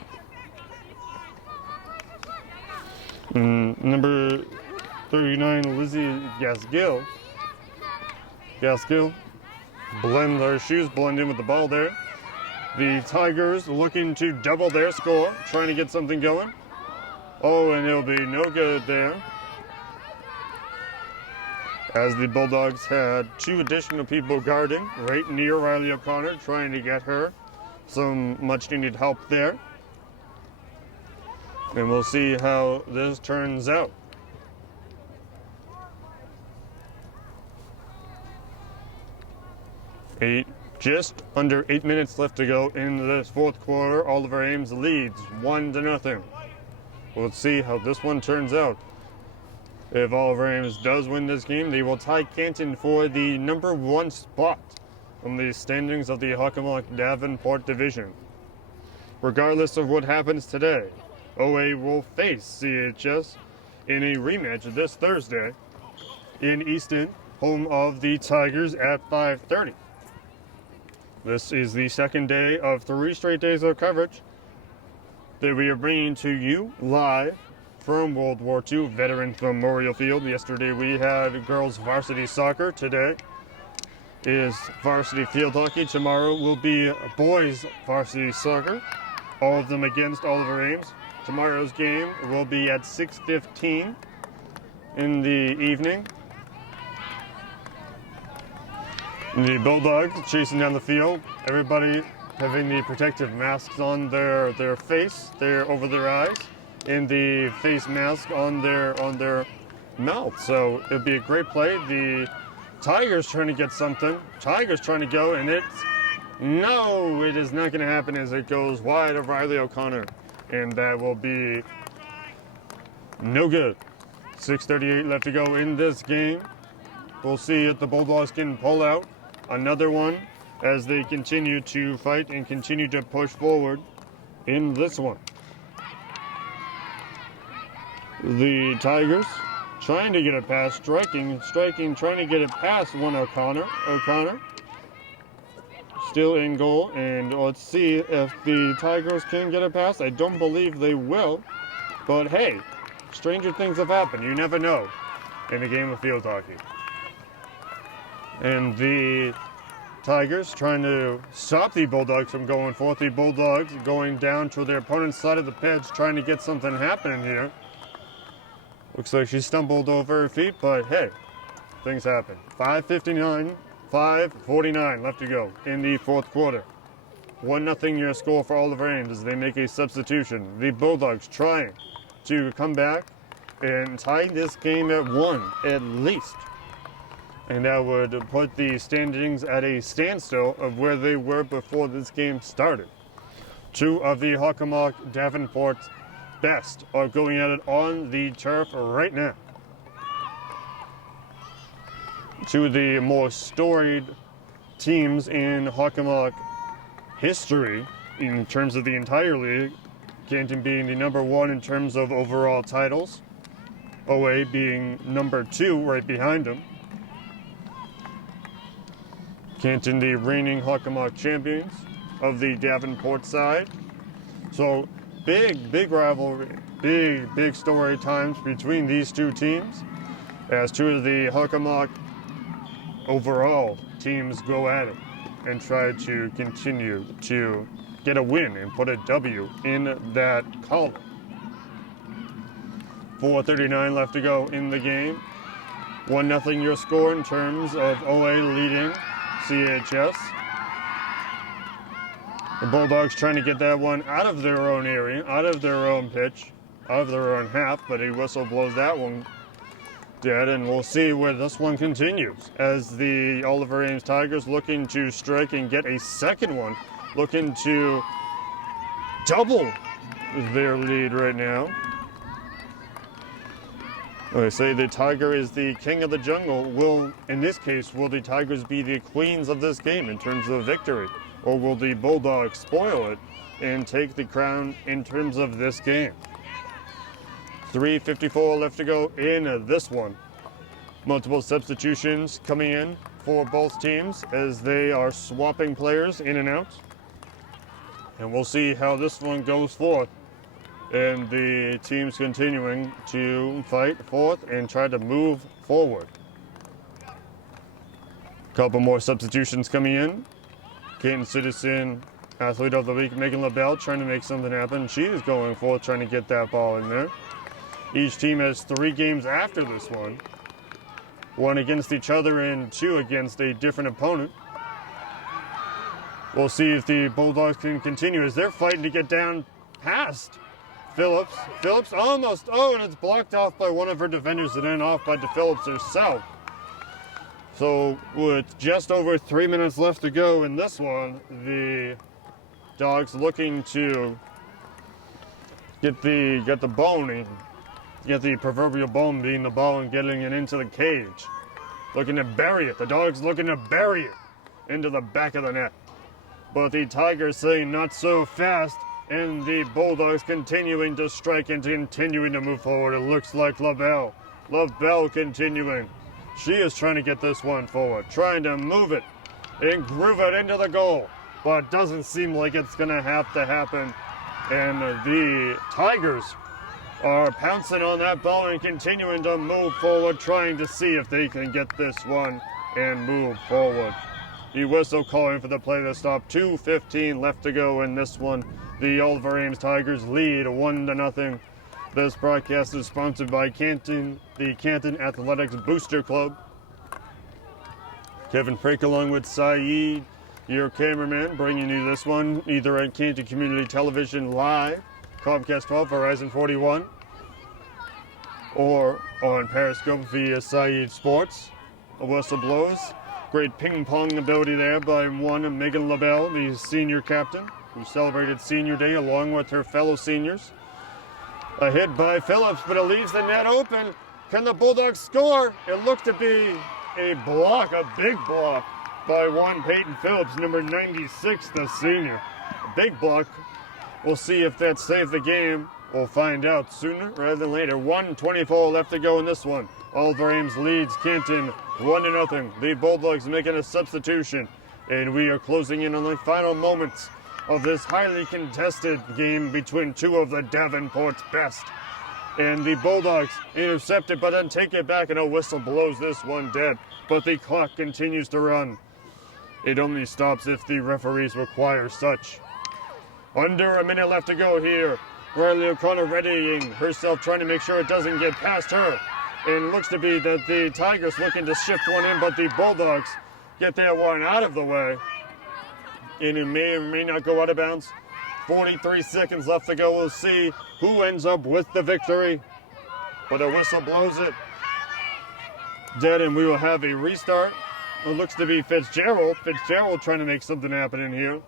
Number 39, Lizzie Gaskill. Her shoes blend in with the ball there. The Tigers looking to double their score, trying to get something going. Oh, and it'll be no good there, as the Bulldogs had 2 additional people guarding right near Riley O'Connor, trying to get her some much needed help there. And we'll see how this turns out. Just under 8 minutes left to go in this fourth quarter. Oliver Ames leads 1-0. We'll see how this one turns out. If Oliver Ames does win this game, they will tie Canton for the number 1 spot on the standings of the Hockomock Davenport division. Regardless of what happens today, OA will face CHS in a rematch this Thursday in Easton, home of the Tigers, at 5:30. This is the second day of 3 straight days of coverage that we are bringing to you live from World War II Veterans Memorial Field. Yesterday we had girls varsity soccer. Today is varsity field hockey. Tomorrow will be boys varsity soccer. All of them against Oliver Ames. Tomorrow's game will be at 6:15 in the evening. The Bulldogs chasing down the field. Everybody having the protective masks on their face, over their eyes, and the face mask on their mouth. So it'll be a great play. The Tigers trying to get something. Tigers trying to go, and it is not going to happen as it goes wide of Riley O'Connor, and that will be no good. 6:38 left to go in this game. We'll see if the Bulldogs can pull out another one as they continue to fight and continue to push forward in this one. The Tigers trying to get it past, striking, trying to get it past one O'Connor. Still in goal, and let's see if the Tigers can get it past. I don't believe they will, but hey, stranger things have happened. You never know in a game of field hockey. And the Tigers trying to stop the Bulldogs from going forth. The Bulldogs going down to their opponent's side of the pitch, trying to get something happening here. Looks like she stumbled over her feet, but hey, things happen. 5:49 left to go in the fourth quarter. 1-0 your score for Oliver Ames as they make a substitution. The Bulldogs trying to come back and tie this game at 1 at least. And that would put the standings at a standstill of where they were before this game started. 2 of the Hockomock Davenport's best are going at it on the turf right now. 2 of the more storied teams in Hockomock history in terms of the entire league. Canton being the number 1 in terms of overall titles. OA being number 2 right behind them. Canton, the reigning Hockomock champions of the Davenport side. So big rivalry, big story times between these 2 teams as 2 of the Hockomock overall teams go at it and try to continue to get a win and put a W in that column. 4:39 left to go in the game. 1-0 your score in terms of OA leading CHS. The Bulldogs trying to get that one out of their own area, out of their own pitch, out of their own half, but a whistle blows that one dead, and we'll see where this one continues as the Oliver Ames Tigers looking to strike and get a second one, looking to double their lead right now. I say the Tiger is the king of the jungle. In this case, will the Tigers be the queens of this game in terms of victory? Or will the Bulldogs spoil it and take the crown in terms of this game? 3:54 left to go in this one. Multiple substitutions coming in for both teams as they are swapping players in and out. And we'll see how this one goes forth. And the teams continuing to fight forth and try to move forward. Couple more substitutions coming in. Canton Citizen Athlete of the Week, Megan LaBelle, trying to make something happen. She is going forth, trying to get that ball in there. Each team has 3 games after this one. 1 against each other and 2 against a different opponent. We'll see if the Bulldogs can continue as they're fighting to get down past Phillips. Phillips almost, and it's blocked off by one of her defenders and then off by Phillips herself. So with just over 3 minutes left to go in this one, the Dogs looking to get the bone in. Get the proverbial bone being the ball and getting it into the cage. Looking to bury it. The Dogs looking to bury it into the back of the net. But the Tigers saying not so fast, and the Bulldogs continuing to strike and continuing to move forward. It looks like LaBelle continuing. She is trying to get this one forward, trying to move it and groove it into the goal. But it doesn't seem like it's going to have to happen. And the Tigers are pouncing on that ball and continuing to move forward, trying to see if they can get this one and move forward. The whistle calling for the play to stop. 2:15 left to go in this one. The Oliver Ames Tigers lead 1-0. This broadcast is sponsored by the Canton Athletics Booster Club. Kevin Frake along with Saeed, your cameraman, bringing you this one either at Canton Community Television live, Comcast 12, Verizon 41, or on Periscope via Saeed Sports. A whistle blows. Great ping-pong ability there by one Megan LaBelle, the senior captain, who celebrated Senior Day along with her fellow seniors. A hit by Phillips, but it leaves the net open. Can the Bulldogs score? It looked to be a block, a big block, by one Peyton Phillips, number 96, the senior. A big block. We'll see if that saved the game. We'll find out sooner rather than later. 1:24 left to go in this one. Oliver Ames leads Canton 1-0. The Bulldogs making a substitution, and we are closing in on the final moments of this highly contested game between two of the Davenport's best. And the Bulldogs intercepted, but then take it back, and a whistle blows this one dead. But the clock continues to run. It only stops if the referees require such. Under a minute left to go here. Riley O'Connor readying herself, trying to make sure it doesn't get past her. And it looks to be that the Tigers looking to shift one in, but the Bulldogs get that one out of the way. And it may or may not go out of bounds. 43 seconds left to go. We'll see who ends up with the victory. But a whistle blows it dead, and we will have a restart. It looks to be Fitzgerald. Fitzgerald trying to make something happen in here.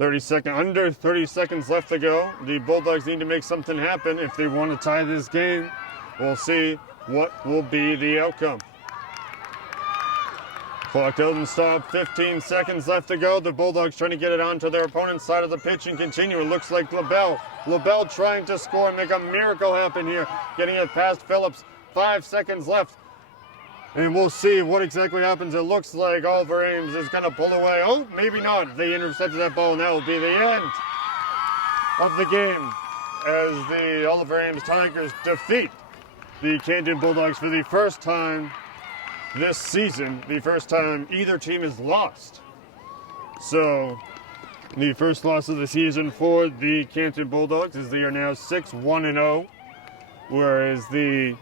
Under 30 seconds left to go. The Bulldogs need to make something happen if they want to tie this game. We'll see what will be the outcome. Clock doesn't stop. 15 seconds left to go. The Bulldogs trying to get it onto their opponent's side of the pitch and continue. It looks like LaBelle trying to score and make a miracle happen here. Getting it past Phillips. 5 seconds left. And we'll see what exactly happens. It looks like Oliver Ames is going to pull away. Oh, maybe not. They intercepted that ball, and that will be the end of the game as the Oliver Ames Tigers defeat the Canton Bulldogs for the first time this season, the first time either team has lost. So the first loss of the season for the Canton Bulldogs is they are now 6-1-0, whereas the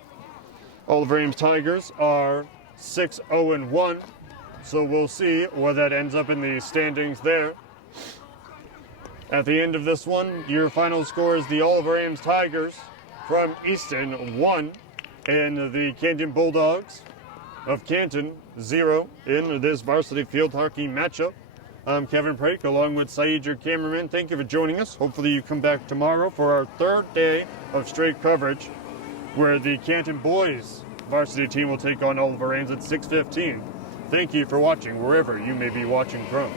Oliver Ames Tigers are 6-0-1. So we'll see where that ends up in the standings there. At the end of this one, your final score is the Oliver Ames Tigers from Easton 1 and the Canton Bulldogs of Canton 0 in this varsity field hockey matchup. I'm Kevin Prake along with Saeed, your cameraman. Thank you for joining us. Hopefully you come back tomorrow for our third day of straight coverage where the Canton boys varsity team will take on Oliver Ames at 6:15. Thank you for watching wherever you may be watching from.